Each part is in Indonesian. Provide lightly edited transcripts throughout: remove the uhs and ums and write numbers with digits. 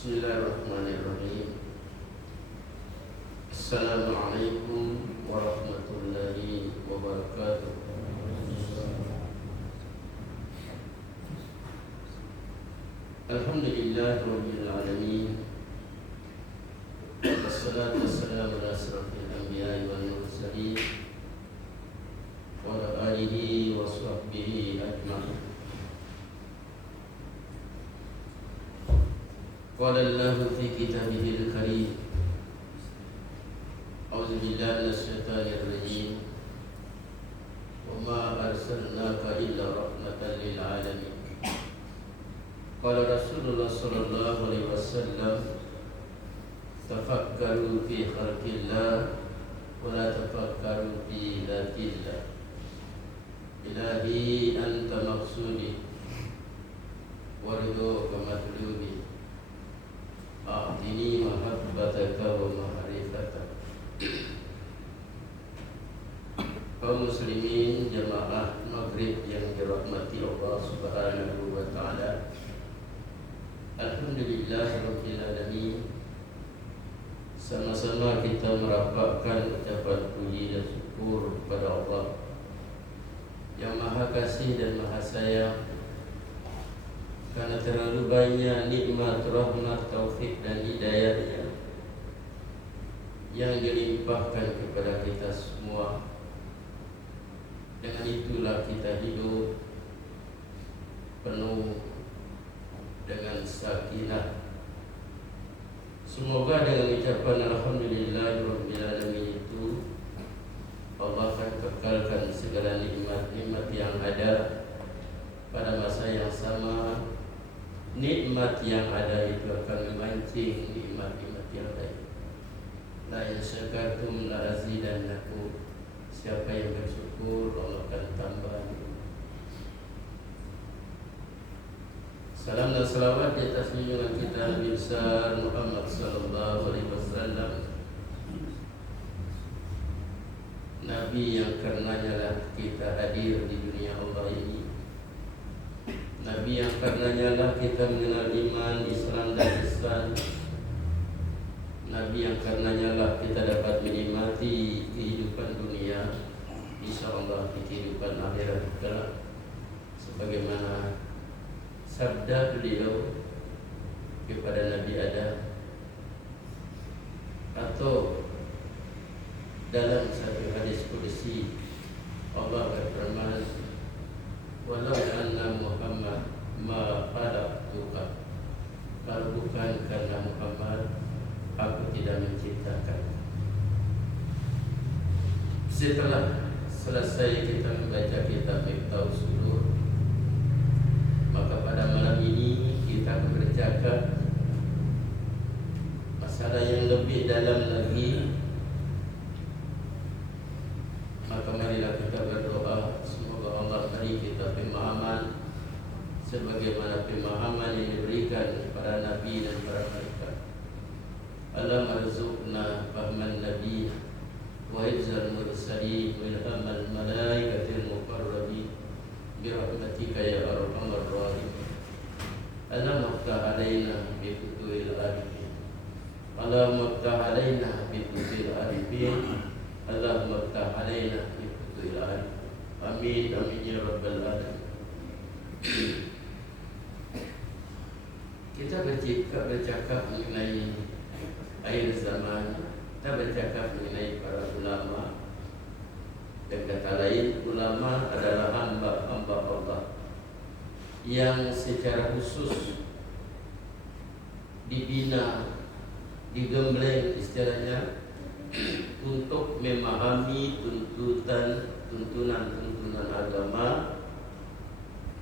Bismillahirrahmanirrahim. Assalamualaikum warahmatullahi wabarakatuh. Alhamdulillah rabbil alamin. Wassalatu wassalamu ala asrafil anbiya'i wal mursalin wa ala alihi wa sahbihi ajma'in. Qala Allahu fi kitabihil karim. A'udzu billahi minasyaitonir rajim. Wa ma arsalnaka illa rahmatan lil alamin. Qala Rasulullah sallallahu alaihi wasallam, tafakkaru fi khalqillah wa la tafakkaru fi dhatillah. Ilahi anta maqsudi wa ridhoka matlubi. A'tini mahabbataka wa ma'rifataka. Kaum muslimin jamaah maghrib yang dirahmati Allah subhanahu wa ta'ala, alhamdulillah rabbil alamin. Sama-sama kita merapatkan ucapan puji dan syukur kepada Allah yang maha kasih dan maha sayang, karena terlalu banyak nikmat, rahmat, taufik dan hidayahnya yang dilimpahkan kepada kita semua. Dengan itulah kita hidup penuh dengan sakinah. Semoga dengan ucapan alhamdulillahirabbil alamin itu Allah akan kekalkan segala nikmat-nikmat yang ada pada masa yang sama. Nikmat yang ada itu akan memancing nikmat-nikmat yang lain. La in syakartum la azidannakum. Siapa yang bersyukur Allah akan tambah. Salam dan salawat di atas junjungan kita Nabi besar Muhammad sallallahu alaihi wasallam, Nabi yang karenanya lah kita hadir di dunia Allah ini. Nabi yang karenanya lah kita mengenal iman, Islam dan ihsan. Nabi yang karenanya lah kita dapat menikmati kehidupan dunia, insyaallah di kehidupan akhirat kelak. Sebagaimana sabda beliau kepada Nabi Adam, atau dalam satu hadis qudsi Allah berfirman, walau anna Muhammad ma khalaqtuka, kalau bukan karena Muhammad aku tidak menciptakan. Setelah selesai kita membaca kitab Miftahus Sudur, maka pada malam ini kita mengerjakan masalah yang lebih dalam lagi. Maka marilah kita berdoa, semoga Allah beri kita pemahaman sebagaimana pemahaman yang diberikan para nabi dan para malaikat. Allah marzuqna fahman nabi wa hifzal mursalin المرسلين وإلهام الملائكة المقربين برحمتك يا أرحم الراحمين. اللهم افتح علينا بفتوح العارفين، اللهم افتح علينا بفتوح العارفين، اللهم افتح علينا بفتوح العارفين. Amin amin ya rabbal alamin. Kita bercakap mengenai akhir zaman, kita bercakap mengenai para ulama. Dan kata lain, ulama adalah hamba-hamba Allah yang secara khusus dibina, digembleng istilahnya untuk memahami tuntunan agama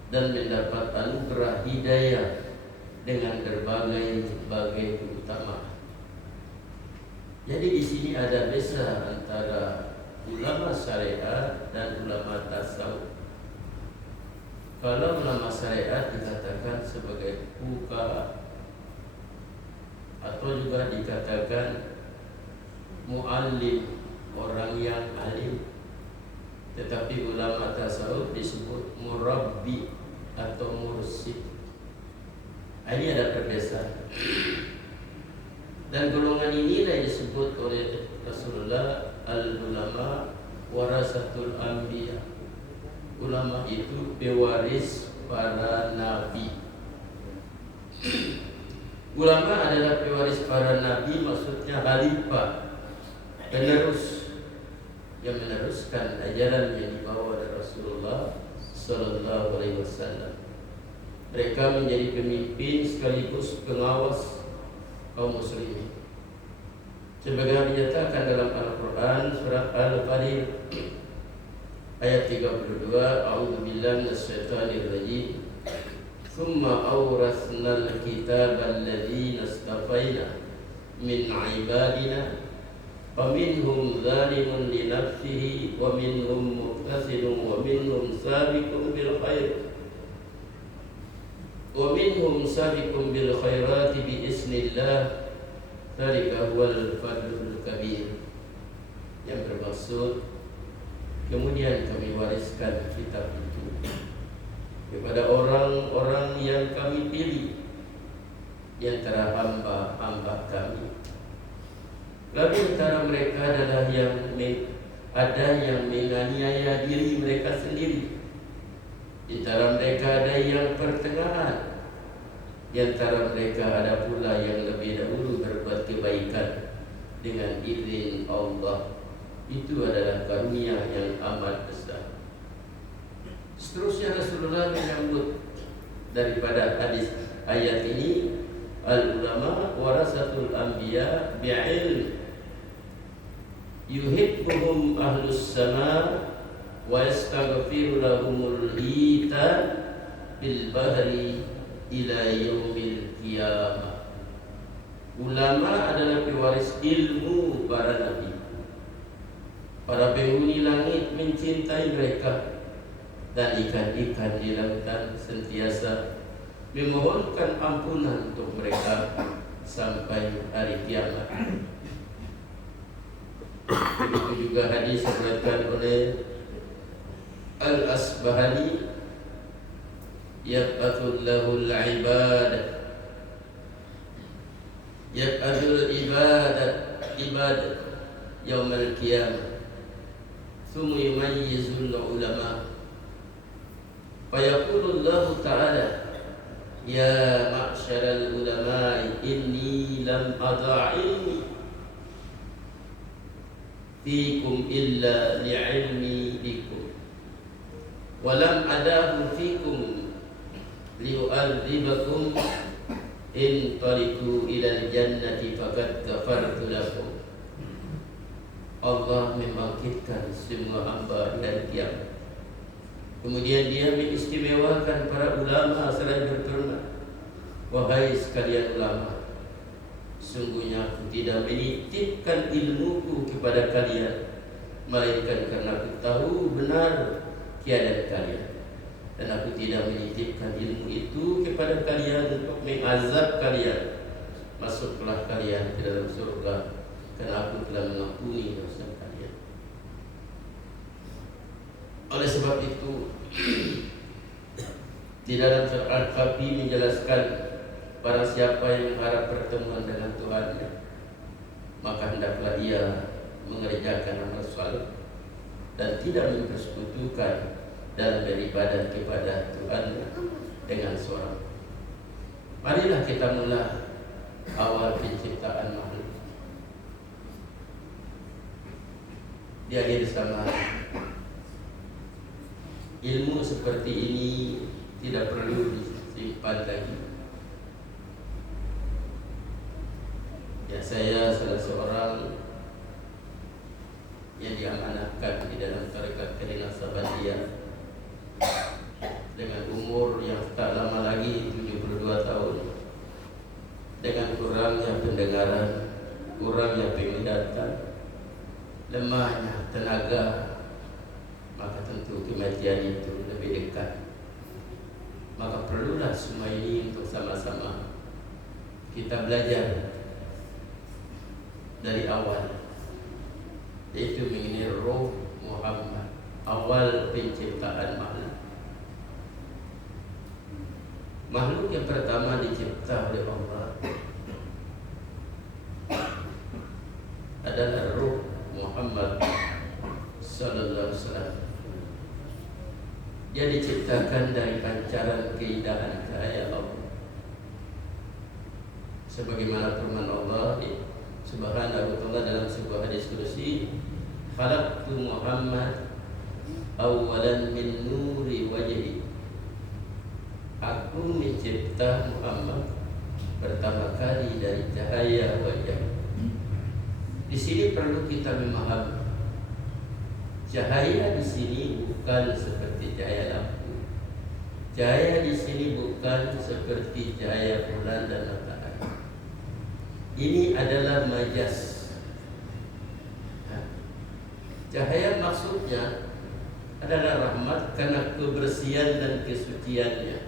dan mendapat anugerah hidayah dengan berbagai keutamaan. Jadi di sini ada beza antara ulama syariat dan ulama tasawuf. Kalau ulama syariat dikatakan sebagai fuqaha atau juga dikatakan muallim, orang yang alim. Tetapi ulama tasawuf disebut murabbi atau mursyid. Ini ada perbedaan. Dan golongan inilah disebut oleh Rasulullah al-ulama warasatul anbiya. Ulama itu pewaris para nabi. Ulama adalah pewaris para nabi, maksudnya khalifah, penerus yang meneruskan ajaran yang dibawa oleh Rasulullah sallallahu alaihi wasallam. Mereka menjadi pemimpin sekaligus pengawas kaum muslimin. Sebagaimana dinyatakan dalam Al-Qur'an surat Al-Fatiha ayat 32, a'udzubillahi minasyaitonir rajim. Tsumma awrasnal kitaba alladziina istafaina min 'ibadina faminhum zalimun li nafsihi wa minhum muqtasidun wa minhum sabiqun bil khairati bi isnillah. Dzalika huwal fadlul kabir. Yang bermaksud, kemudian kami wariskan kitab itu kepada orang-orang yang kami pilih di antara hamba-hamba kami. Lalu antara mereka adalah ada yang menganiaya diri mereka sendiri. Di antara mereka ada yang pertengahan. Di antara mereka ada pula yang lebih dahulu berbuat kebaikan dengan izin Allah. Itu adalah karunia yang amat besar. Seterusnya Rasulullah menyambut daripada hadis ayat ini, al-ulama warasatul anbiya bi'ilm yuhibbuhum ahlus sama wa yastaghfiru lahumul hita bil bahri ila yaumil qiyamah. Ulama adalah pewaris ilmu para nabi. Para penghuni langit mencintai mereka, dan ikan-ikan di lautan sentiasa memohonkan ampunan untuk mereka sampai hari kiamat. Begitu juga hadis diriwayatkan oleh Al-Asbahani, yab'atsullahu al-ibadah ibadah yaum al-qiyamah thumma yumayyizul ulama fayaqulu Allah ta'ala ya ma'syaral ulama inni lam adha' ilmi fikum illa li'ilmi bikum wa lam adahu fikum liu'adzibakum in tariku ilal jannati faqad ghafartu lakum. Allah membangkitkan semua hamba dari kiamat. Kemudian dia mengistimewakan para ulama seraya berfirman, wahai sekalian ulama, sungguhnya aku tidak menitipkan ilmuku kepada kalian, melainkan karena aku tahu benar keadaan kalian. Dan aku tidak menitipkan ilmu itu kepada kalian untuk mengazab kalian. Masuklah kalian ke dalam surga, karena aku telah mengampuni dosa kalian. Oleh sebab itu di dalam surat Al-Kahfi menjelaskan barang siapa yang mengharap pertemuan dengan Tuhannya, maka hendaklah ia mengerjakan amal saleh dan tidak mempersekutukan dalam beribadah kepada Tuhannya dengan seorang. Marilah kita mula awal penciptaan makhluk. Di akhir zaman, ilmu seperti ini tidak perlu disimpan lagi. Ya, saya salah seorang yang diamanahkan di dalam tarekat Kalinah Sabandiyah dengan umur yang tak lama lagi 72 tahun, dengan kurangnya pendengaran, kurangnya penglihatan, lemahnya tenaga, maka tentu kematian itu lebih dekat. Maka perlulah semua ini untuk sama-sama kita belajar dari awal, yaitu mengenai roh Muhammad, awal penciptaan makhluk. Makhluk yang pertama dicipta oleh Allah adalah roh Muhammad sallallahu alaihi wasallam. Dia diciptakan dari pancaran keindahan cahaya Allah, sebagaimana firman Allah Subhanahu wa ta'ala dalam sebuah hadis qudsi, "Khalaqtu Muhammad awalan min nuri wajhi." Aku mencipta Muhammad pertama kali dari cahaya wajah. Di sini perlu kita memahami, cahaya di sini bukan seperti cahaya lampu. Cahaya di sini bukan seperti cahaya bulan dan matahari. Ini adalah majas. Cahaya maksudnya adalah rahmat karena kebersihan dan kesuciannya.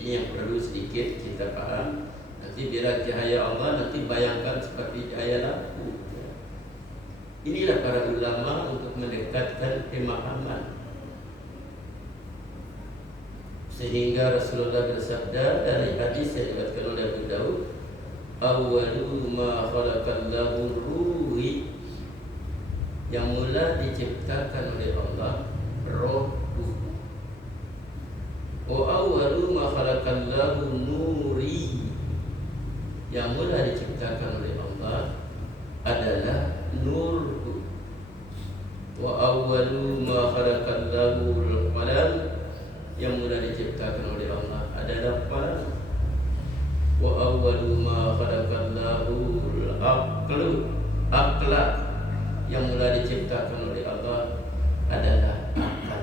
Ini yang perlu sedikit kita paham. Nanti bila cahaya Allah, nanti bayangkan seperti cahaya lampu. Inilah para ulama untuk mendekatkan pemahaman, sehingga Rasulullah bersabda dari hadis yang diriwayatkan oleh Abu Daud, "Awwalu ma khalaqallahu ruhi." Yang mula diciptakan oleh Allah roh. Wa awwalu ma khalaqallahu nuri. Yang mula diciptakan oleh Allah adalah nur. Wa awwalu ma khalaqallahu al-qalam. Yang mula diciptakan oleh Allah adalah qalam. Wa awwalu ma khalaqallahu al-aqlu. Akhlak. Yang mula diciptakan oleh Allah adalah akal.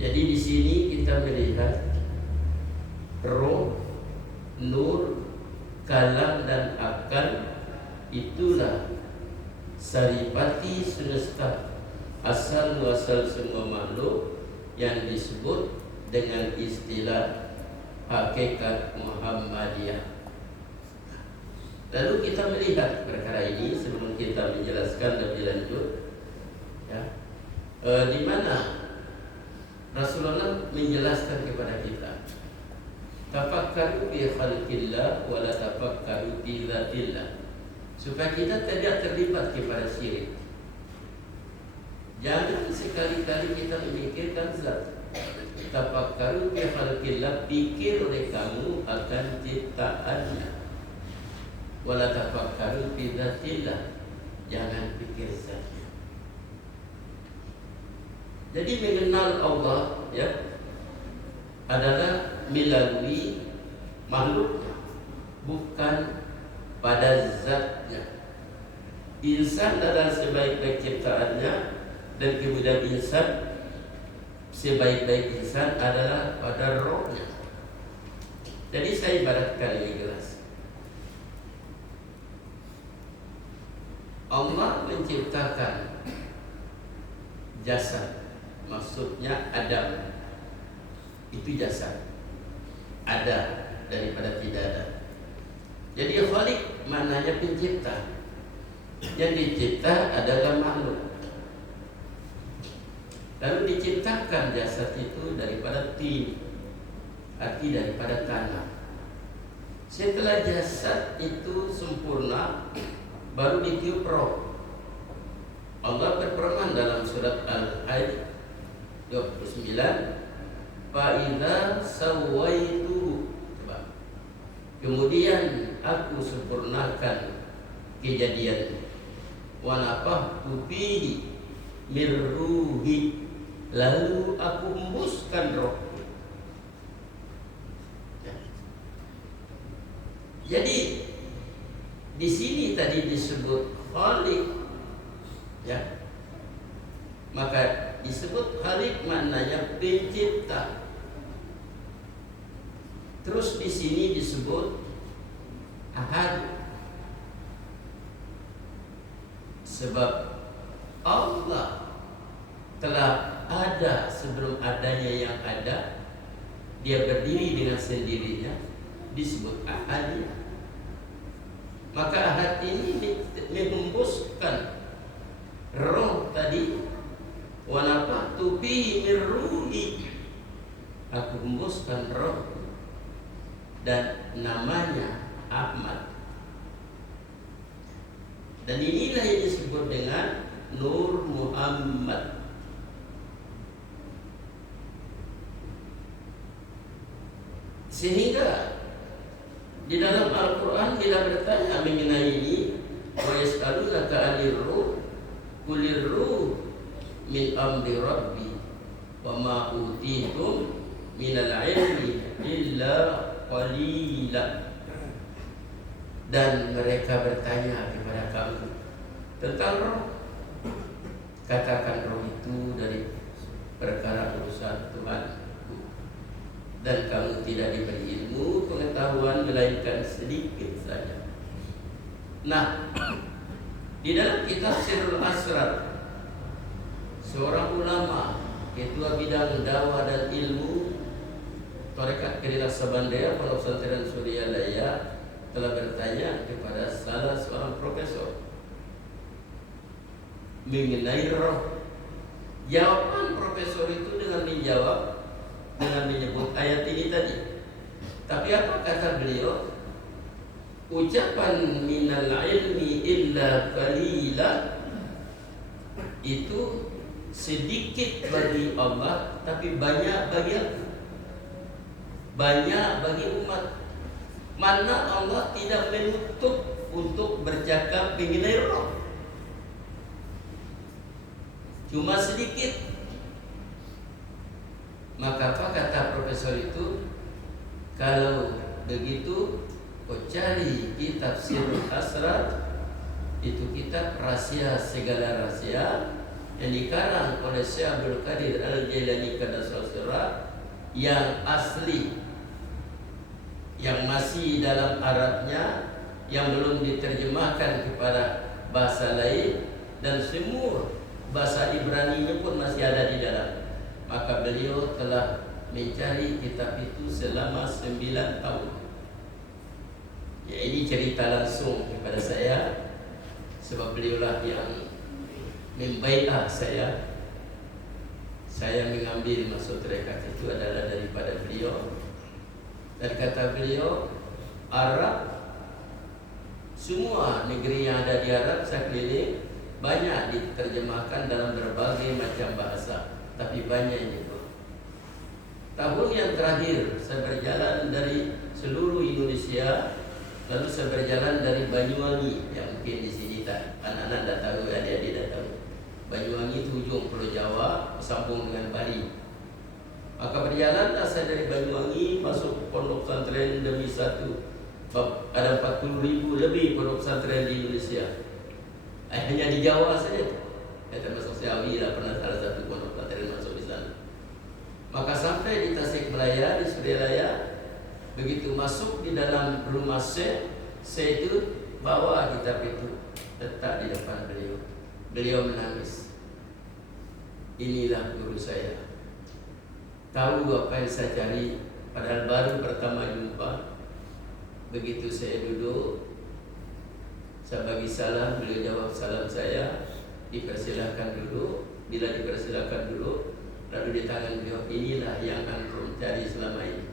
Jadi di sini kita melihat roh, nur, kalam dan akal. Itulah saripati semesta, asal muasal semua makhluk yang disebut dengan istilah hakikat Muhammadiyah. Lalu kita melihat perkara ini sebelum kita menjelaskan lebih lanjut, ya, di mana Rasulullah menjelaskan kepada kita, tafakkaru bi khalqillah wa la tafakkaru bi dzatillah, supaya kita tidak terlibat kepada syirik. Jangan sekali-kali kita memikirkan zat. Tafakkaru bi khalqillah, pikir oleh kamu akan ciptaannya. Wa la tafakkaru bi dzatillah, jangan pikir saja. Jadi mengenal Allah, ya, adalah melalui makhluknya, bukan pada zatnya. Insan adalah sebaik-baik ciptaannya, dan kemudian insan, sebaik-baik insan adalah pada rohnya. Jadi saya ibaratkan ini jelas. Allah menciptakan jasad, maksudnya Adam. Itu jasad, ada daripada tidak ada. Jadi Khaliq maknanya pencipta. Yang dicipta adalah makhluk. Lalu diciptakan jasad itu daripada tin, arti daripada tanah. Setelah jasad itu sempurna, baru ditiup roh. Allah berfirman dalam surat Al-Hajj 29, Fa'idha sawaitu, kemudian aku sempurnakan kejadian, wa nafakhtu fihi min ruhi, lalu aku hembuskan roh. Jadi di sini tadi disebut Khaliq, ya. Maka disebut Khaliq maknanya pencipta. Terus di sini disebut Ahad, sebab Allah telah ada sebelum adanya yang ada. Dia berdiri dengan sendirinya, disebut Ahadiyah. Maka Ahad ini menghembuskan roh tadi, wa nafakhtu fihi min ruhi, aku hembuskan roh, dan namanya Ahmad. Dan inilah yang disebut dengan Nur Muhammad. Sehingga di dalam Al-Quran bila bertanya mengenai ini, wa yas'alunaka 'anir ruh, qulir ruh min amri rabbi wa ma utitum minal ilmi illa qalila. Dan mereka bertanya kepada kamu tentang roh, katakan roh itu dari perkara urusan Tuhan, dan kamu tidak diberi ilmu pengetahuan melainkan sedikit saja. Nah, di dalam kitab Sirrul Asrar, seorang ulama, ketua bidang dakwah dan ilmu Tarekat Kerilas Sabandaya Pondok Pesantren Suryalaya, telah bertanya kepada salah seorang profesor mengenai roh. Jawaban profesor itu dengan menjawab dengan menyebut ayat ini tadi. Tapi apa kata beliau? Ucapan minal ilmi illa qalila itu sedikit bagi Allah, tapi banyak bagi aku, banyak bagi umat. Mana Allah tidak menutup untuk bercakap mengenai roh, cuma sedikit. Maka apa kata profesor itu? Kalau begitu, kau cari kitab Sirrul Asrar, itu kitab rahasia segala rahasia yang dikarang oleh Syekh Abdul Qadir Al-Jailani Qaddasallahu, yang asli, yang masih dalam Arabnya, yang belum diterjemahkan kepada bahasa lain, dan semua bahasa Ibrani-nya pun masih ada di dalam. Maka beliau telah mencari kitab itu selama 9 tahun. Ya, ini cerita langsung kepada saya, sebab beliaulah yang membai'ah saya. Saya mengambil masuk tarekat itu adalah daripada beliau. Dan kata beliau, Arab, semua negeri yang ada di Arab saya keliling, banyak diterjemahkan dalam berbagai macam bahasa, tapi banyak itu. Tahun yang terakhir saya berjalan dari seluruh Indonesia, lalu saya berjalan dari Banyuwangi, yang mungkin di sini tak, anak-anak dah tahu, adik-adik dah tahu. Banyuwangi itu ujung Pulau Jawa, bersambung dengan Bali. Maka berjalanlah saya dari Banyuwangi masuk pondok pesantren demi satu. Ada 40,000 lebih pondok pesantren di Indonesia. Hanya di Jawa saja. Termasuk Siawi lah, pernah salah satu pondok pesantren masuk di sana. Maka sampai di Tasikmalaya, di Suryalaya, begitu masuk di dalam rumah saya itu bawa kitab itu, letak di depan beliau. Beliau menangis. Inilah guru saya. Tahu apa yang saya cari, padahal baru pertama jumpa. Begitu saya duduk, saya bagi salam, beliau jawab salam saya, dipersilakan duduk. Bila dipersilakan duduk, Lalu di tangan beliau, inilah yang antum cari selama ini.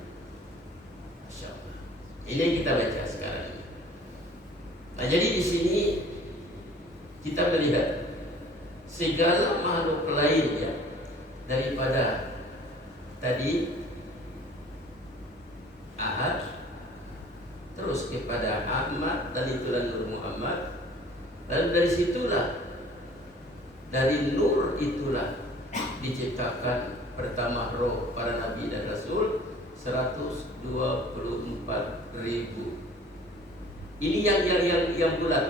Masya Allah. Ini yang kita baca sekarang. Nah, jadi di sini kita melihat segala makhluk lain ya, daripada tadi Ahad, terus kepada Ahmad, dan itulah Nur Muhammad, dan dari situlah, dari Nur itulah diciptakan pertama roh para nabi dan rasul 124.000. Ini yang bulat.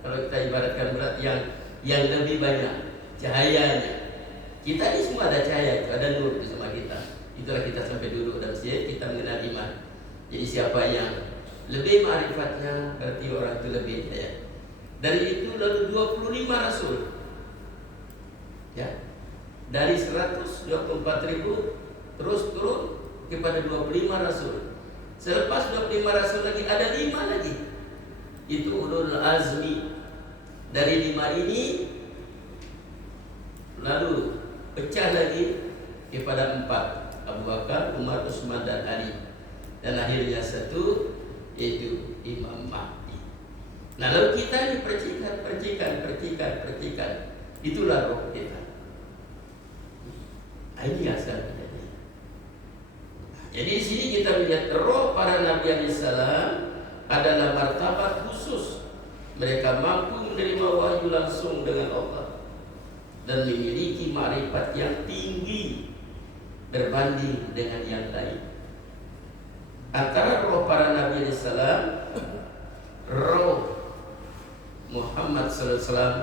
Kalau kita ibaratkan bulat, yang lebih banyak cahayanya. Kita ini semua ada cahaya, ada nur di semua kita. Itulah kita sampai dulu dalam sini kita mengenal iman. Jadi siapa yang lebih ma'rifatnya, berarti orang itu lebih cahaya. Dari itu lalu 25 rasul. Ya. Dari 124.000 terus turun kepada 25 rasul. Selepas 25 rasul lagi ada 5 lagi. Itu ulul azmi. Dari 5 ini lalu pecah lagi kepada 4, Abu Bakar, Umar, Utsman, dan Ali. Dan akhirnya satu, yaitu Imam Mahdi. Nah, lalu kita ini percikan. Itulah roh kita. Ini yang sekarang terjadi. Jadi di sini kita melihat roh para nabi alaihissalam adalah martabat khusus. Mereka mampu menerima wahyu langsung dengan Allah dan memiliki ma'rifat yang tinggi berbanding dengan yang lain. Antara roh para nabi alaihissalam, roh Muhammad sallallahu alaihi wasallam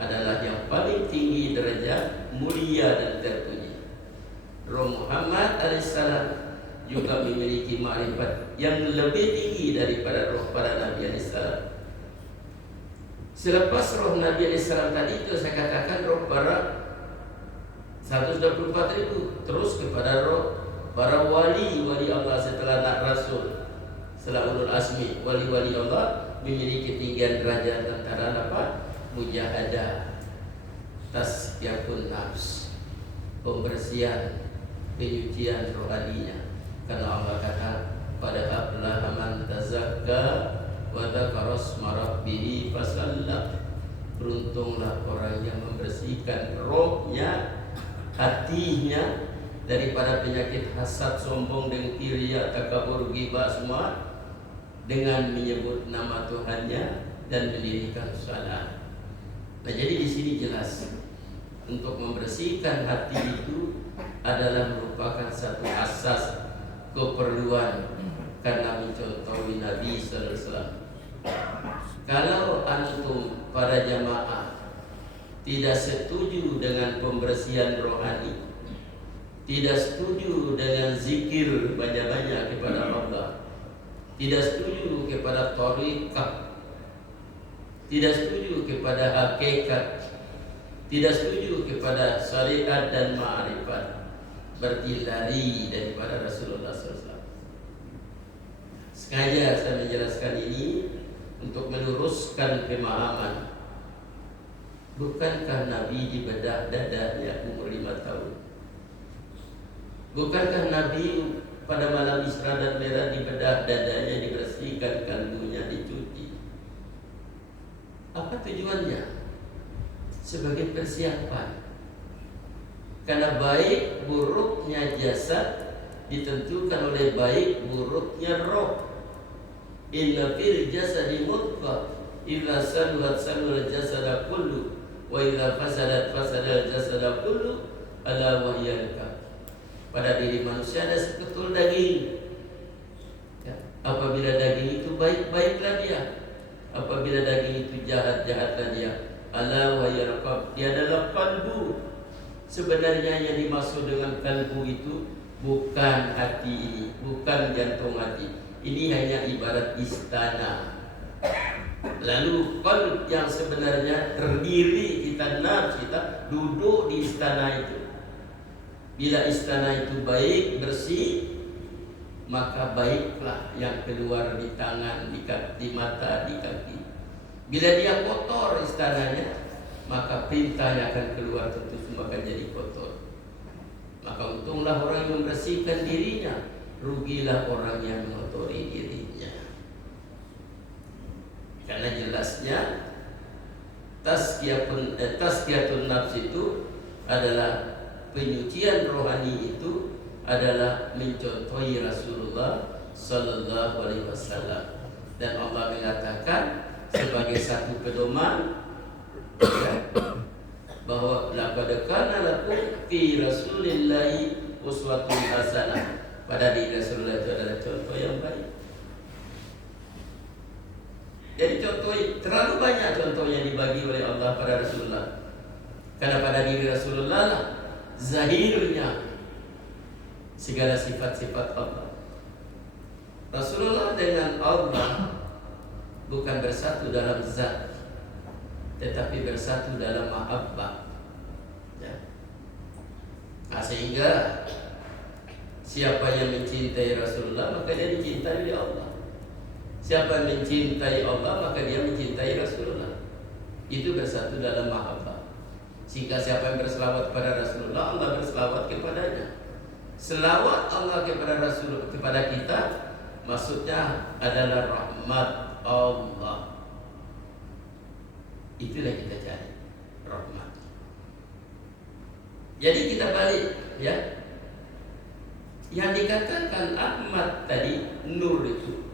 adalah yang paling tinggi derajat, mulia dan terpuji. Roh Muhammad alaihissalam juga memiliki ma'rifat yang lebih tinggi daripada roh para nabi alaihissalam. Selepas roh Nabi alaihissalam tadi itu saya katakan roh para 124.000, terus kepada roh para wali Allah setelah nak rasul, setelah ulul azmi, wali Allah memiliki tinggian derajat antara apa? Mujahadah, tazkiyatun nafs, pembersihan, penyucian rohaninya. Karena Allah kata pada aflaha man tazakka wa dzakara isma rabbih fasalla. Beruntunglah orang yang membersihkan rohnya, hatinya daripada penyakit hasad, sombong, dengki, riya, takabur, ghibah semua, dengan menyebut nama Tuhannya dan mendirikan salat. Nah, jadi di sini jelas untuk membersihkan hati itu adalah merupakan satu asas keperluan karena mencontohi Nabi sallallahu alaihi wasallam. Kalau antum para jamaah tidak setuju dengan pembersihan rohani, tidak setuju dengan zikir banyak-banyak kepada Allah, tidak setuju kepada thariqah, tidak setuju kepada hakikat, tidak setuju kepada syariat dan ma'rifat, berarti lari daripada Rasulullah SAW. Sengaja saya menjelaskan ini untuk meluruskan pemahaman. Bukankah Nabi dibedah dadanya umur 5 tahun? Bukankah Nabi pada malam Isra dan Mi'raj dibedah dadanya, dibersihkan kalbunya, dicuci? Apa tujuannya? Sebagai persiapan. Karena baik buruknya jasad ditentukan oleh baik buruknya roh. Inna fil jasadi mudghah idza saluhat salul jasada kullu wa idza fasadat fasadal jasada kullu ala wa hiya al-qalb. Pada diri manusia ada seketul daging. Ya. Apabila daging itu baik, baiklah dia. Apabila daging itu jahat, jahatlah dia. Ala wa hiya al-qalb. Dia adalah kalbu. Sebenarnya yang dimaksud dengan kalbu itu bukan hati ini, bukan jantung hati. Ini hanya ibarat istana. Lalu qalb yang sebenarnya terdiri, kita nafs, kita duduk di istana itu. Bila istana itu baik, bersih, maka baiklah yang keluar di tangan, di kaki, mata, di kaki. Bila dia kotor istananya, maka perintah yang akan keluar tentu semua akan jadi kotor. Maka untunglah orang yang membersihkan dirinya, rugilah orang yang mengotori dirinya. Karena jelasnya tazkiyatun nafs itu adalah penyucian rohani, itu adalah mencontohi Rasulullah Sallallahu Alaihi Wasallam. Dan Allah mengatakan sebagai satu pedoman, ya, bahwa laqad kana lakum fi Rasulillahi uswatun hasanah. Pada diri Rasulullah itu adalah contoh yang baik. Jadi contoh terlalu banyak contoh yang dibagi oleh Allah pada Rasulullah. Karena pada diri Rasulullah lah zahirnya segala sifat-sifat Allah. Rasulullah dengan Allah bukan bersatu dalam zat, tetapi bersatu dalam mahabbah, ya. Nah, sehingga siapa yang mencintai Rasulullah maka dia dicintai oleh Allah. Siapa yang mencintai Allah maka dia mencintai Rasulullah. Itu bersatu dalam mahabbah. Sehingga siapa yang berselawat kepada Rasulullah, Allah berselawat kepadanya. Selawat Allah kepada Rasul, kepada kita, maksudnya adalah rahmat Allah. Itulah kita cari, rahmat. Jadi kita balik, ya. Yang dikatakan Ahmad tadi, nur itu,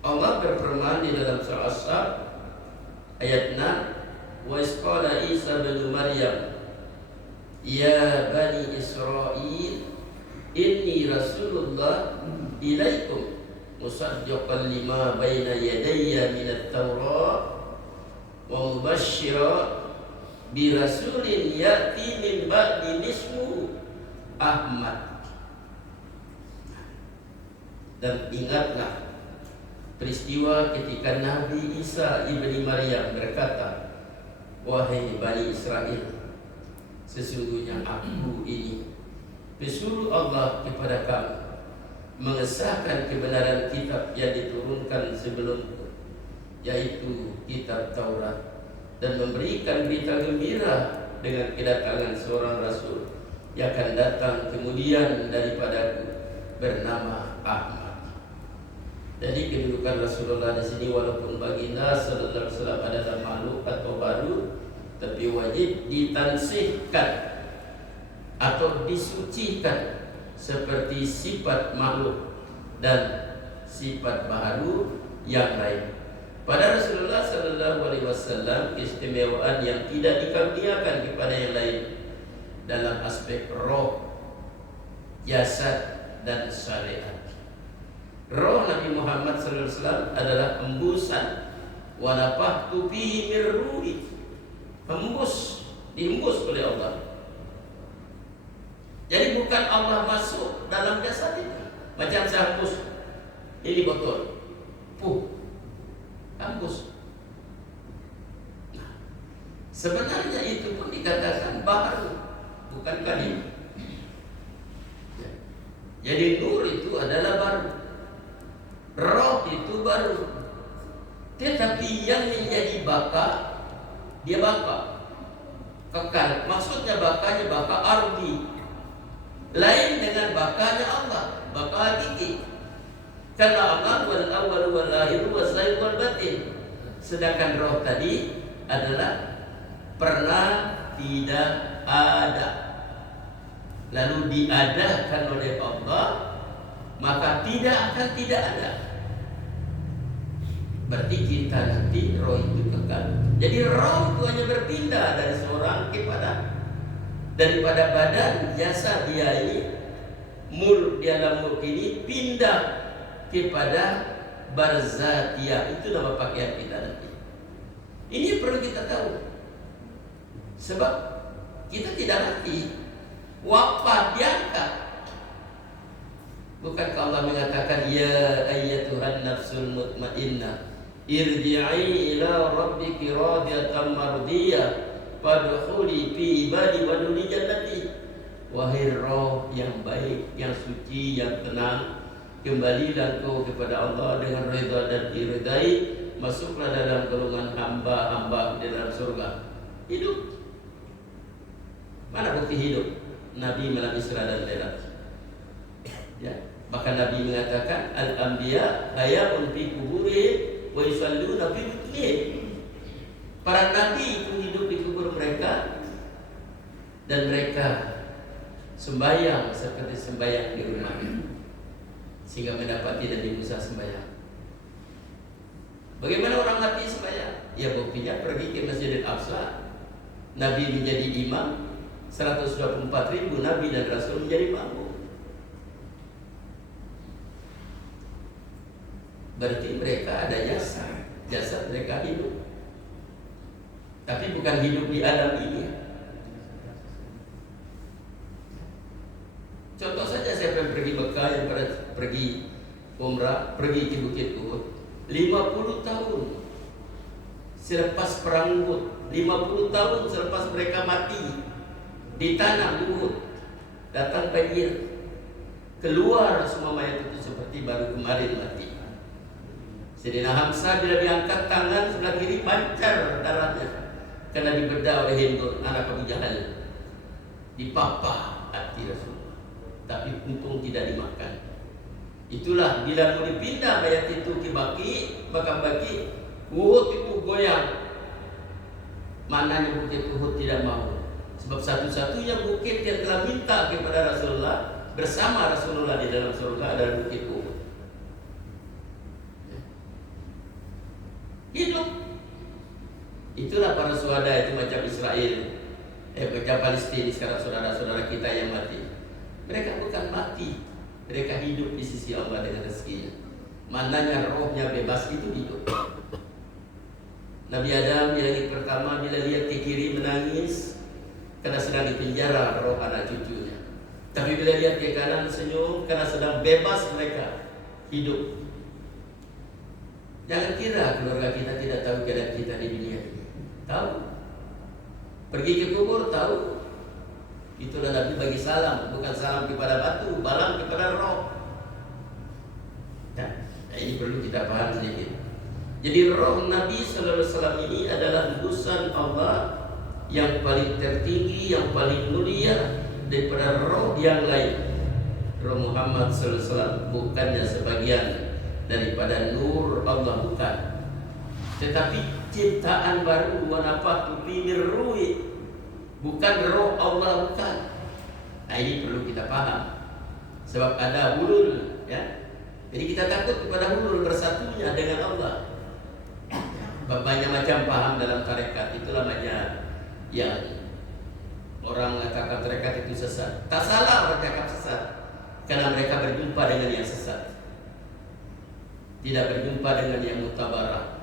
Allah berfirman di dalam surah As-Saf ayat 6, wa isqala Isa bin Maryam ya bani Israil inni rasulullah ilaikum musaddiqan lima baina yadayya minat Taurat wa mubashshira bi rasulin ya'ti min ba'di ismuhu Ahmad. Dan ingatlah peristiwa ketika Nabi Isa ibni Maryam berkata, wahai Bani Israel, sesungguhnya aku ini disuruh Allah kepada kamu mengesahkan kebenaran kitab yang diturunkan sebelumku, yaitu kitab Taurat, dan memberikan berita gembira dengan kedatangan seorang rasul yang akan datang kemudian daripadaku bernama Ahmad. Jadi kedudukan Rasulullah di sini walaupun baginda sallallahu alaihi wasallam adalah makhluk atau baru, tapi wajib ditansihkan atau disucikan seperti sifat makhluk dan sifat baru yang lain. Pada Rasulullah sallallahu alaihi wasallam keistimewaan yang tidak dikaruniakan kepada yang lain dalam aspek roh, jasad dan syariat. Roh Nabi Muhammad SAW adalah hembusan, wa nafakhtu fihi min ruhi, dihembus oleh Allah. Jadi bukan Allah masuk dalam jasad itu, macam saya hembus ini botol, hembus. Nah, sebenarnya itu pun dikatakan baru, bukan kalim. Jadi nur itu adalah baru, roh itu baru, tetapi yang menjadi baka, dia baka kekal. Maksudnya bakanya baka ardi, lain dengan bakanya Allah, baka hakiki. Karena Allah wal awwal wal akhir wal zahir wal batin. Sedangkan roh tadi adalah pernah tidak ada, lalu diadakan oleh Allah, maka tidak akan tidak ada. Berarti kita nanti roh itu kekal. Jadi roh itu hanya berpindah dari seorang daripada badan jasa dia ini, di alam mulk ini pindah kepada barzatiyah. Itu nama pakaian kita nanti. Ini perlu kita tahu, sebab kita tidak mati, wafat, diangkat. Bukankah Allah mengatakan, ya ayyatuhan nafsul mutmainnah irji'i ila rabbiki radiyatan mardiyah fadkhuli fi ibadi wadkhuli jannati. Wahai roh yang baik, yang suci, yang tenang, kembalilah kau kepada Allah dengan redha dan diridai, masuklah dalam golongan hamba-hamba di dalam surga. Hidup. Mana bukti hidup? Nabi Malam Isra dan Mi'raj. Ya, bahkan Nabi mengatakan al-anbiya hayaun fi kuburihim wa yusalluna fi butunihim. Para nabi itu hidup di kubur mereka dan mereka sembahyang seperti sembahyang di rumah, sehingga mendapati Nabi Musa sembahyang. Bagaimana orang mati sembahyang? Ya buktinya pergi ke Masjidil Aqsa, Nabi menjadi imam, 124.000 Nabi dan Rasul menjadi makmum. Berarti mereka ada jasa mereka hidup, tapi bukan hidup di alam ini. Contoh saja siapa yang pergi Mekah, yang pergi umrah, pergi ke Bukit Uhud, 50 tahun selepas perang Uhud, 50 tahun selepas mereka mati di tanah Uhud, datang banjir, keluar semua mayat itu seperti baru kemarin mati. Sayyidina Hamzah bila diangkat tangan sebelah kiri pancar darahnya karena dibedah oleh Hindun, anak Abu Jahal, dipapah hati Rasulullah, tapi untung tidak dimakan. Itulah bila mau dipindah mayat itu ke makam Baqi, Uhud itu goyang. Maknanya Bukit Uhud tidak mau, sebab satu-satunya bukit yang telah minta kepada Rasulullah bersama Rasulullah di dalam surga adalah Bukit Uhud. Hidup. Itulah para syuhada itu macam Israel, macam Palestina sekarang, saudara-saudara kita yang mati. Mereka bukan mati, mereka hidup di sisi Allah dengan rezekinya. Maknanya rohnya bebas, itu hidup. Nabi Adam di langit pertama bila lihat ke kiri menangis karena sedang dipenjara roh anak cucunya. Tapi bila lihat ke kanan senyum karena sedang bebas mereka hidup. Jangan kira keluarga kita tidak tahu keadaan kita di dunia ini. Tahu. Pergi ke kubur tahu. Itulah Nabi bagi salam, bukan salam kepada batu, balang kepada roh. Nah, ini perlu kita paham sedikit. Jadi roh Nabi Sallallahu Alaihi Wasallam ini adalah utusan Allah yang paling tertinggi, yang paling mulia daripada roh yang lain. Roh Muhammad Sallallahu Alaihi Wasallam bukannya sebagian daripada nur Allah, bukan, tetapi ciptaan baru, wa nafakhtu fihi min ruhi, bukan roh Allah, bukan. Nah ini perlu kita paham, sebab ada hulul, ya. Jadi kita takut kepada hulul, bersatunya dengan Allah. Banyak macam paham dalam tarekat, itulah banyak yang orang mengatakan tarekat itu sesat. Tak salah orang cakap sesat, karena mereka berjumpa dengan yang sesat, tidak berjumpa dengan yang mutabarah,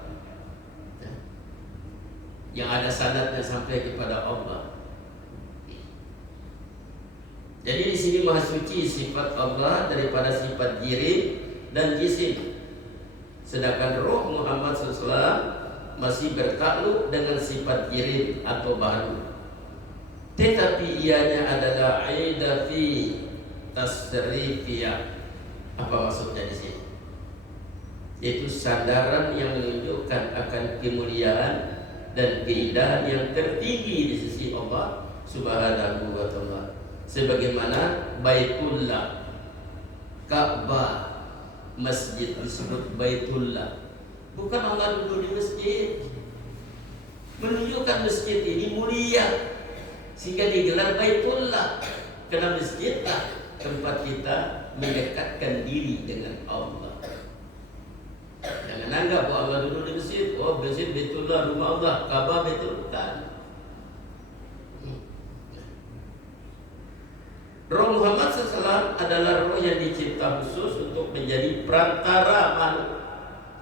yang ada sanadnya sampai kepada Allah. Jadi di sini maha suci sifat Allah daripada sifat jirim dan jisim, sedangkan roh Muhammad SAW masih bertakluk dengan sifat jirim atau baru. Tetapi ianya adalah aida fi tasrifiyah. Apa maksudnya di sini? Yaitu sandaran yang menunjukkan akan kemuliaan dan keindahan yang tertinggi di sisi Allah Subhanahu wa ta'ala. Sebagaimana Baitullah, Ka'bah, masjid disebut Baitullah. Bukan Allah duduk di masjid. Menunjukkan masjid ini mulia sehingga digelar Baitullah, karena masjidlah tempat kita mendekatkan diri dengan Allah. Jangan anggap bahwa Allah duduk di masjid, oh masjid Baitullah, rumah Allah, Ka'bah Baitul, bukan. Roh Muhammad SAW adalah roh yang dicipta khusus untuk menjadi perantara makhluk.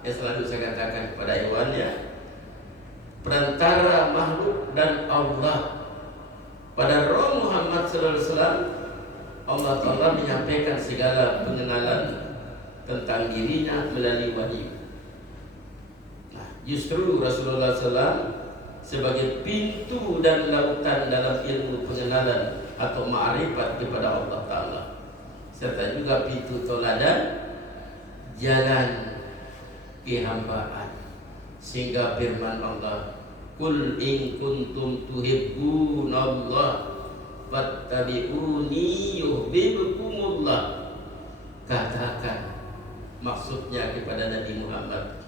Yang selalu saya katakan kepada Iwan, ya, perantara makhluk dan Allah. Pada roh Muhammad SAW, Allah Ta'ala menyampaikan segala pengenalan tentang dirinya melalui wahyu. Nah, justru Rasulullah SAW sebagai pintu dan lautan dalam ilmu pengenalan atau ma'rifat kepada Allah Ta'ala, serta juga pintu toladan, jalan kehambaan, sehingga firman Allah, Qul in kuntum tuhibbunallah fattabi'uni yuhibbukumullah. Katakan maksudnya kepada Nabi Muhammad,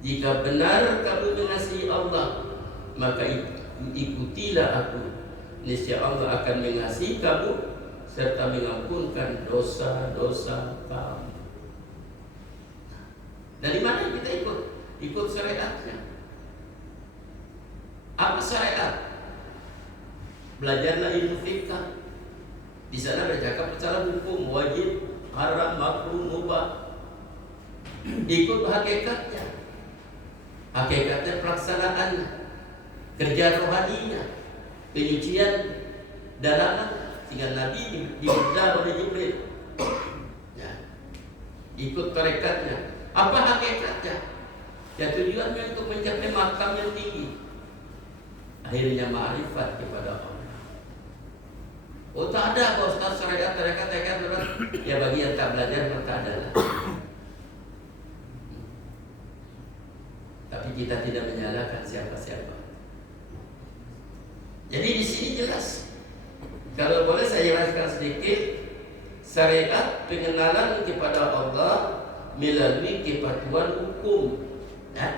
jika benar kamu mengasihi Allah, maka ikutilah aku. Niscaya Allah akan mengasihi kamu serta mengampunkan dosa-dosa kamu. Dari mana kita ikut? Ikut syariatnya. Apa syariat? Belajarlah ilmu fikih. Di sana bercakap secara hukum, wajib, haram, makruh, mubah. Ikut hakikatnya. Hakikatnya pelaksanaannya, kerja rohaninya, penyucian dalaman, sehingga Nabi dibedah oleh Jibril. Ya. Ikut tarekatnya. Apa hakikatnya? Ya, tujuannya untuk mencapai makam yang tinggi. Akhirnya ma'rifat kepada Allah. Oh, tak ada Pak Ustaz syariat tarekat. Ya, bagi yang tak belajar maka adalah. Tapi kita tidak menyalahkan siapa-siapa. Jadi di sini jelas. Kalau boleh saya jelaskan sedikit, syariat pengenalan kepada Allah melalui kepatuhan hukum. Ya.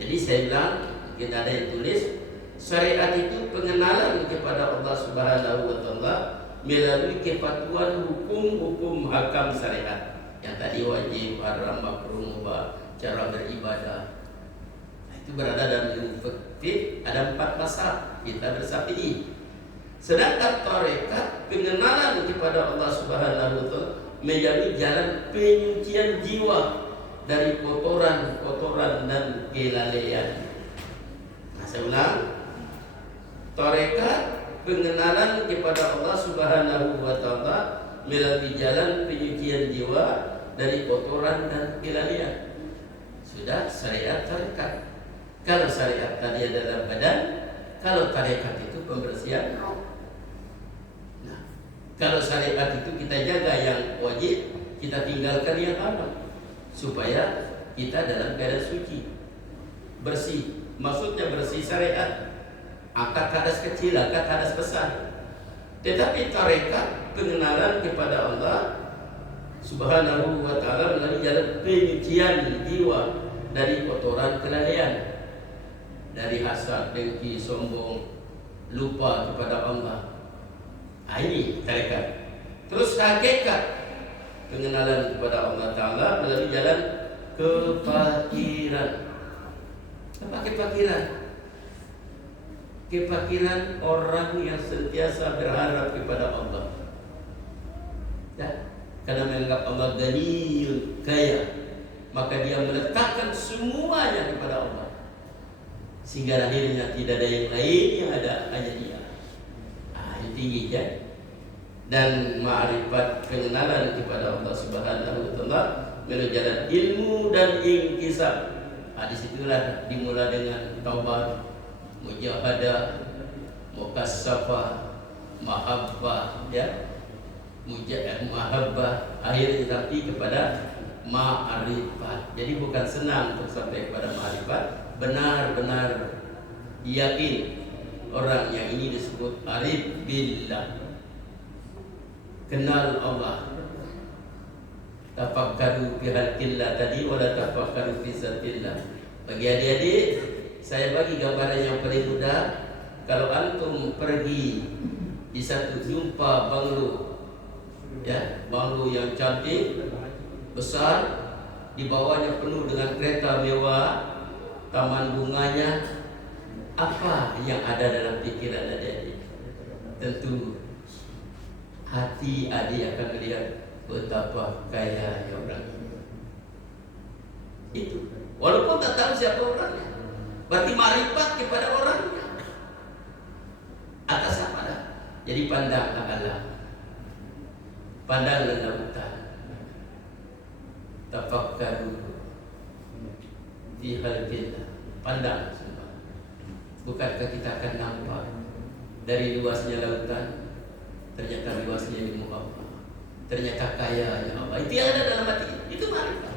Jadi saya bilang, mungkin ada yang tulis, syariat itu pengenalan kepada Allah Subhanahu wa Ta'ala melalui kepatuhan hukum-hukum hakam syariat. Yang tadi wajib, haram, makruh, mubah, cara beribadah. Itu berada dalam ilmu fikih, ada 4 mazhab, kita bersyafi'i. Sedangkan tarekat pengenalan kepada Allah Subhanahu wa Ta'ala menjadi jalan penyucian jiwa dari kotoran dan kelalaian. Nah, saya ulang, tarekat pengenalan kepada Allah Subhanahu wa Ta'ala melalui jalan penyucian jiwa dari kotoran dan kelalaian. Sudah syariat tarekat. Kalau syariat tadi adalah badan, kalau tarekat itu pembersihan roh. Nah, kalau syariat itu kita jaga yang wajib, kita tinggalkan yang haram, supaya kita dalam keadaan suci, bersih. Maksudnya bersih syariat, angkat hadas kecil, angkat hadas besar. Tetapi tarekat pengenalan kepada Allah Subhanahu wa Ta'ala melalui jalan penyucian jiwa dari kotoran kelalaian, dari hasad, dengki, sombong, lupa kepada Allah. Nah, ini tarekat. Terus hakikat pengenalan kepada Allah Ta'ala melalui jalan kefakiran. Apa kefakiran? Kefakiran orang yang sentiasa berharap kepada Allah. Ya, karena menganggap Allah ganiyun, kaya, maka dia meletakkan semuanya kepada Allah, sehingga akhirnya tidak ada yang lain, yang ada hanya dia. Ini tinggi kan? Dan ma'rifat pengenalan kepada Allah Subhanahu wa Ta'ala melalui jalan ilmu dan inkisab. Disitulah dimulai dengan taubat, mujahadah, mukassafah, mahabbah, ya, mahabbah, akhirnya sampai kepada ma'rifat. Jadi bukan senang untuk sampai kepada ma'rifat, benar-benar yakin orang yang ini disebut arif billah, kenal Allah. Tafakkaru fi khalqillah tadi, wala tafakkaru fi zatillah. Bagi adik-adik, saya bagi gambaran yang paling mudah. Kalau antum pergi di satu jumpa banglo, ya, banglo yang cantik, besar, di bawahnya penuh dengan kereta mewah, taman bunganya, apa yang ada dalam pikiran adik-adik? Tentu hati adik akan melihat betapa kaya orang ini. Itu walaupun tak tahu siapa orangnya, berarti ma'rifat kepada orangnya. Atas apa dah? Jadi pandanglah alam, pandanglah lautan, tafakkaru fi khalqillah, pandang semua. Bukankah kita akan nampak dari luasnya lautan, ternyata luasnya ilmu Allah, ternyata kayanya Allah. Itu yang ada dalam hati, itu ma'rifat.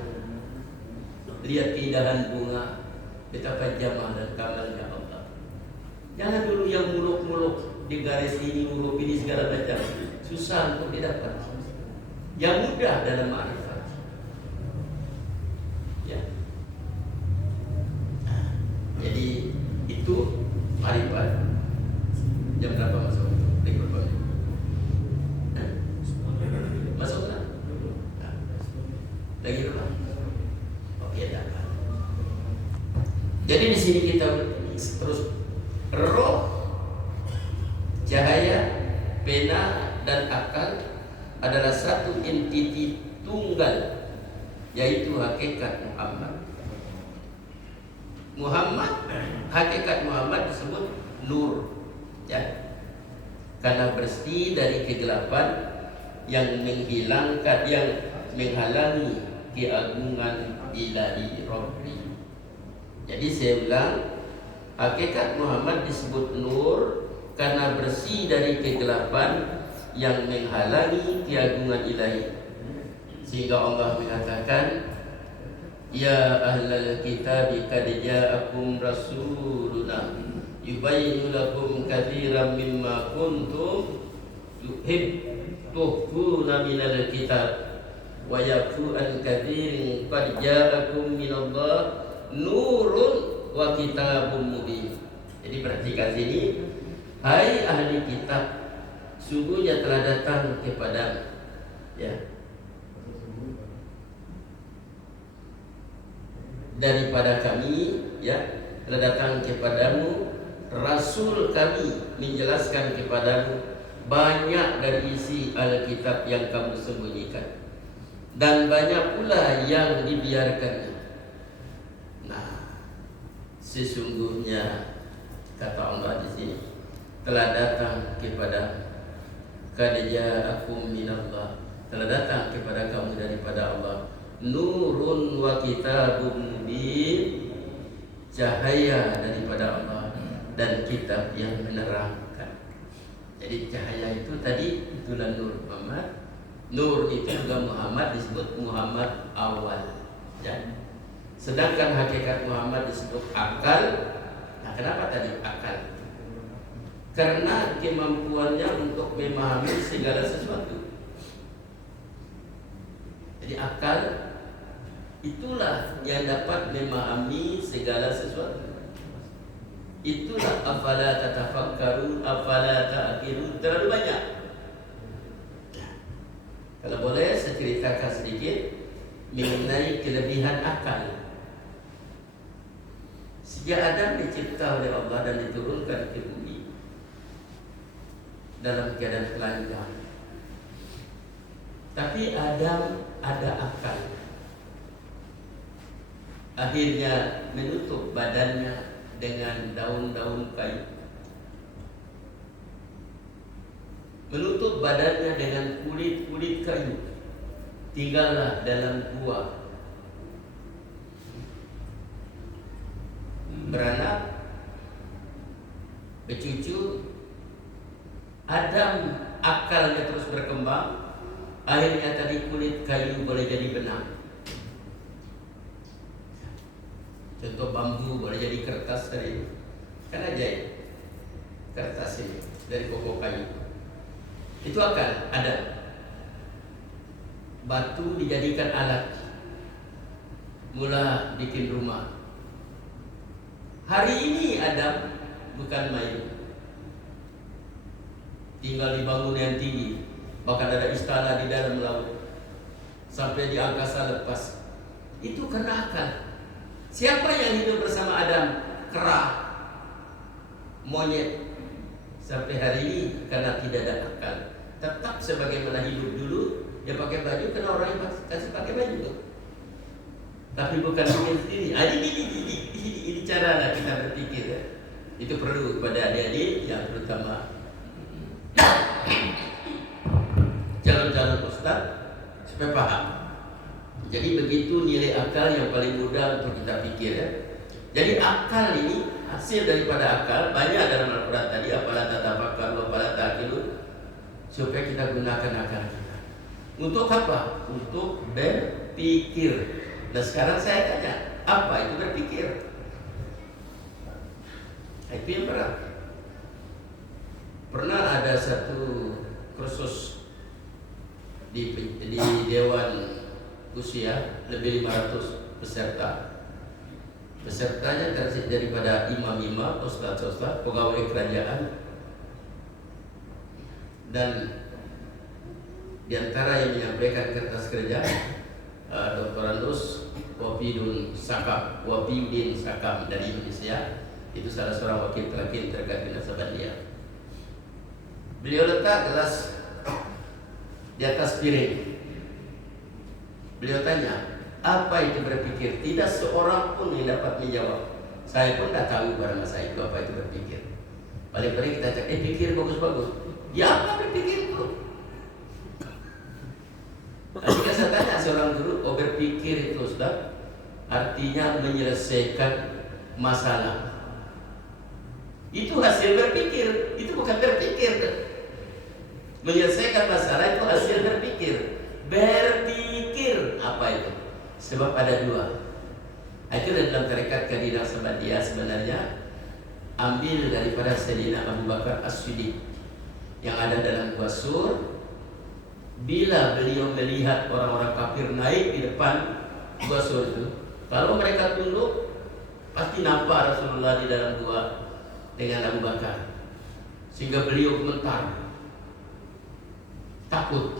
Lihat keindahan bunga, betapa jamal dan kamalnya Allah. Jangan dulu yang muluk-muluk. di garis ini, huruf ini segala macam, susah untuk didapat. Yang mudah dalam ma'rifat. Ya. Jadi itu ma'rifat. Jam berapa masuk? Berikut Pak. Masuk kan? Lagi berapa? Oh iya dah. Jadi di sini kita terus roh, cahaya, pena dan akal adalah satu entiti tunggal, yaitu hakikat Muhammad. Hakikat Muhammad disebut nur, ya, karena bersih dari kegelapan yang menghilangkan, yang menghalangi keagungan ilahi Rabbi. Jadi saya ulang, hakikat Muhammad disebut nur karena bersih dari kegelapan yang menghalangi keagungan ilahi. Sehingga Allah mengatakan, ya ahlal kitab qad ja'akum rasuluna yubayyinu lakum katsiran mimma kuntum tuhibbuna minal kitab wa yafu an katsirin qad ja'akum minallah nurun wa kitabun mubin. Jadi perhatikan sini, hai ahli kitab, sungguhnya telah datang kepada, ya, daripada kami, ya, telah datang kepadamu rasul kami menjelaskan kepadamu banyak dari isi Alkitab yang kamu sembunyikan, dan banyak pula yang dibiarkannya. Nah, sesungguhnya kata Allah di sini, telah datang kepada qad ja'akum minallah, telah datang kepada kamu daripada Allah nurun wa kitabun mubin, cahaya daripada Allah dan kitab yang menerangkan. Jadi cahaya itu tadi itulah nur Muhammad. Nur itu juga Muhammad disebut Muhammad awal, ya. Sedangkan hakikat Muhammad disebut akal. Nah, kenapa tadi akal? Karena kemampuannya untuk memahami segala sesuatu. Jadi akal itulah yang dapat memahami segala sesuatu. Itulah afala tatafakkarun, afala ta'qilun, terlalu banyak. Kalau boleh saya ceritakan sedikit mengenai kelebihan akal. Sejak Adam dicipta oleh Allah dan diturunkan ke bumi dalam keadaan telanjang, tapi Adam ada akal. Akhirnya menutup badannya dengan daun-daun kayu, menutup badannya dengan kulit-kulit kayu, tinggallah dalam gua, beranak, bercucu. Adam akalnya terus berkembang, akhirnya tadi kulit kayu boleh jadi benang. Contoh bambu boleh jadi kertas dari ini. Kan ajaib. Kertas ini dari pokok kayu. Itu akal ada. Batu dijadikan alat. Mula bikin rumah. Hari ini Adam bukan main. Tinggal di bangunan yang tinggi, bahkan ada istana di dalam laut, sampai di angkasa lepas. Itu karena akal. Siapa yang hidup bersama Adam? Kera, monyet. Sampai hari ini karena tidak ada akal, tetap sebagaimana hidup dulu. Dia pakai baju karena orang yang kasih pakai baju. Tapi bukan bikin sendiri. Ini cara lah kita berpikir, ya. Itu perlu kepada adik-adik yang terutama calon-calon ustaz supaya paham. Jadi begitu nilai akal yang paling mudah untuk kita pikir, ya. Jadi akal ini hasil daripada akal banyak dalam Al-Quran tadi, apalah tatafakkarun, apalah ta'qilun, supaya kita gunakan akal kita. Untuk apa? Untuk berpikir. Nah sekarang saya tanya, apa itu berpikir? Itu yang berat. Pernah ada satu kursus di Dewan Usia, lebih 500 peserta. Pesertanya terdiri daripada imam-imam, ustaz-ustaz, pegawai kerajaan, dan di antara yang menyampaikan kertas kerja Dr. Andrus Wafidin Sakam dari Indonesia. Itu salah seorang wakil terakhir terkait dengan Sabandia. Beliau letak gelas di atas piring. Beliau tanya, apa itu berpikir? Tidak seorang pun yang dapat menjawab. Saya pun tidak tahu pada masa itu apa itu berpikir. Paling-paling kita cakap, pikir bagus-bagus. Ya apa berpikir itu? Ketika saya tanya seorang guru, berpikir itu Ustaz, artinya menyelesaikan masalah. Itu hasil berpikir, itu bukan berpikir. Menyelesaikan masalah itu hasil berpikir. Berpikir apa itu? Sebab ada dua. Itu dalam tarekat Qadiriyah Sabandia sebenarnya ambil daripada Sayyidina Abu Bakar As-Siddiq yang ada dalam Gua Sur. Bila beliau melihat orang-orang kafir naik di depan Gua Sur itu, kalau mereka tunduk, pasti nampak Rasulullah di dalam gua dengan Abu Bakar, sehingga beliau gemetar, takut.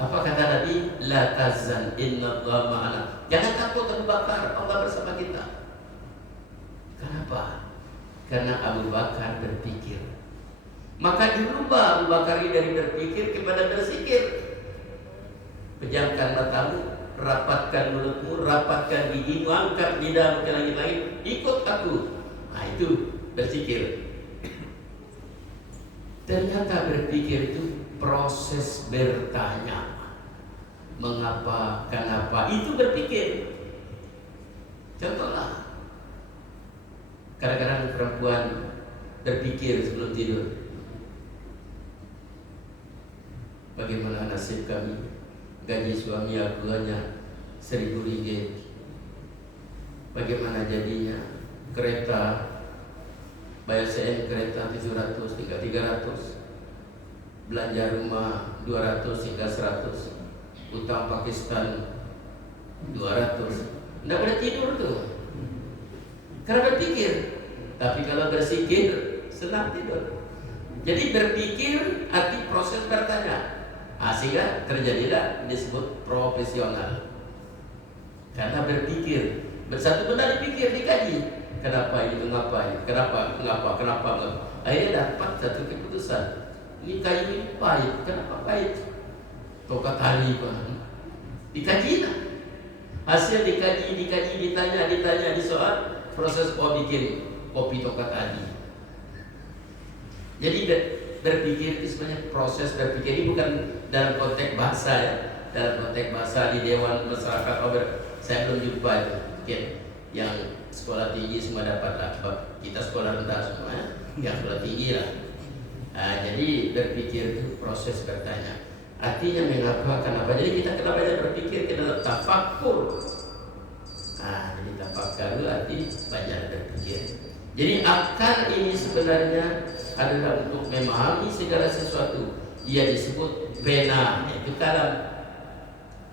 Apa kata Nabi? La tazan inna Allah ma'ana. Jangan takut Abu Bakar, Allah bersama kita. Kenapa? Karena Abu Bakar berpikir. Maka dirubah Abu Bakar ini dari berpikir kepada berzikir. Pejamkan matamu, rapatkan mulutmu, rapatkan gigimu, angkat lidahmu ke langit-langit, ikut aku. Nah itu berzikir. Ternyata berpikir itu proses bertanya. Mengapa, kenapa, itu berpikir. Contohlah, kadang-kadang perempuan berpikir sebelum tidur, bagaimana nasib kami, gaji suami aku hanya 1.000 ringgit, bagaimana jadinya, kereta, bayar CN kereta 700 hingga 300, belanja rumah 200 hingga 100, utang Pakistan 200. Tidak boleh tidur tuh, karena berpikir. Tapi kalau berzikir senang tidur. Jadi berpikir arti proses bertanya. Sehingga terjadilah disebut profesional. Karena berpikir, bersatu benda dipikir, dikaji. Kenapa ini, mengapa ini, kenapa. Akhirnya dapat satu keputusan. Ini kayu ini pahit, kenapa pahit? Tokat hari dikaji lah. Hasil dikaji, ditanya, disoal. Proses bikin kopi tokat ali. Jadi berpikir itu sebenarnya proses berpikir. Ini bukan dalam konteks bahasa ya. Dalam konteks bahasa di Dewan Masyarakat saya belum jumpa itu. Mungkin yang sekolah tinggi semua dapat lah. Kita sekolah rendah semua ya. Yang sekolah tinggi lah. Jadi berpikir itu proses bertanya. Artinya mengapa, kenapa. Jadi kita kenapa berpikir, kita tafakkur. Jadi tafakkur arti banyak berpikir. Jadi akal ini sebenarnya adalah untuk memahami segala sesuatu. Ia disebut pena, itu kalam.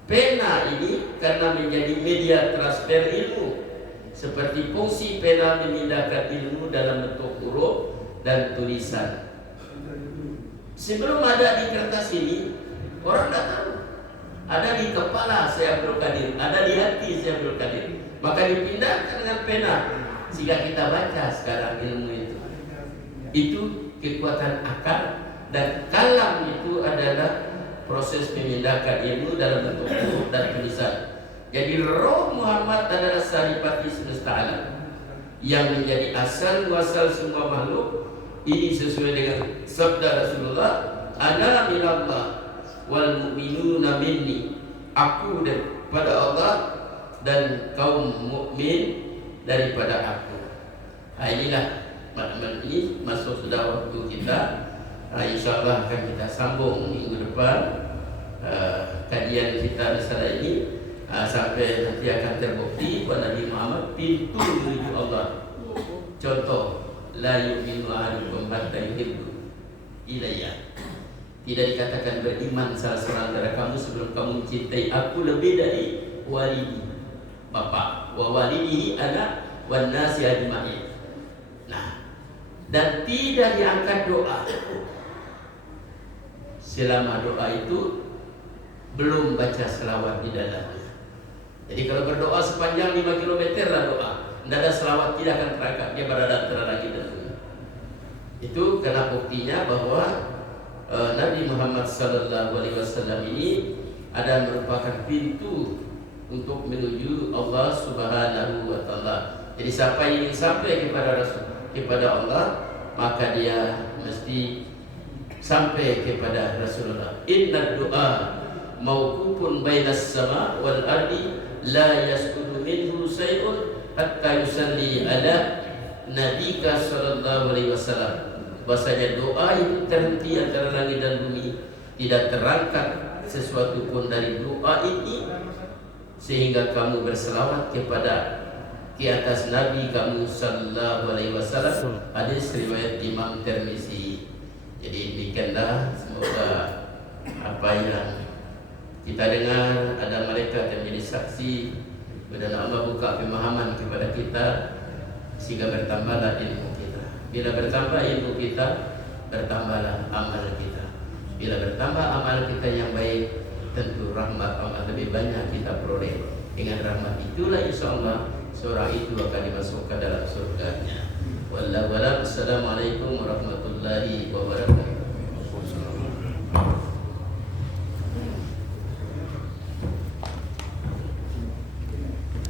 Pena ini karena menjadi media transfer ilmu, seperti fungsi pena memindahkan ilmu dalam bentuk huruf dan tulisan. Sebelum ada di kertas ini, orang tidak tahu. Ada di kepala Syekh Abdul Qadir, ada di hati Syekh Abdul Qadir. Maka dipindahkan dengan pena, sehingga kita baca sekarang ilmu itu. Itu kekuatan akal, dan kalam itu adalah proses memindahkan ilmu dalam bentuk huruf dan tulisan. Jadi roh Muhammad adalah saripati semesta alam yang menjadi asal muasal semua makhluk. Ini sesuai dengan sabda Rasulullah, ana minallah wal mu'minuna minni. Aku daripada Allah dan kaum mukmin daripada aku. Inilah teman-teman, ini masuk sudah waktu kita. InsyaAllah akan kita sambung minggu depan kajian kita risalah ini sampai nanti akan terbukti bahwa Nabi Muhammad pintu menuju Allah. Contoh, la yu'minu ahadukum hatta yuhibbu ilayya. Tidak dikatakan beriman salah seorang antara kamu sebelum kamu mencintai aku lebih dari walidi, bapak, wa walidihi anak, wan nasi ajma'in. Nah, dan tidak diangkat doa selama doa itu belum baca selawat di dalamnya. Jadi kalau berdoa sepanjang 5 km lah doa, tidak ada selawat, tidak akan terangkat, dia berada antara langit dan bumi. Itu karena buktinya bahwa Nabi Muhammad SAW ini ada merupakan pintu untuk menuju Allah Subhanahu wa Ta'ala. Jadi siapa yang ingin sampai kepada Allah, maka dia mesti sampai kepada Rasulullah. Inna du'a mauqufun bainas sama wal ardi la yasqutu minhu shay'un hatta yusalli ala nabika sallallahu alaihi wasallam. Bahasanya doa itu terhenti antara langit dan bumi, tidak terangkat sesuatu pun dari doa ini sehingga kamu berselawat kepada di atas Nabi kamu sallallahu alaihi wasallam. Hadis riwayat Imam Tirmizi. Jadi demikianlah, semoga apa yang kita dengar ada malaikat yang menjadi saksi, dan Allah buka pemahaman kepada kita sehingga bertambahlah ilmu kita. Bila bertambah ilmu kita, bertambahlah amal kita. Bila bertambah amal kita yang baik, tentu rahmat Allah lebih banyak kita peroleh. Dengan rahmat itulah insyaallah seorang itu akan dimasukkan dalam surganya. Wallahu a'lam. Assalamualaikum warahmatullahi wabarakatuh.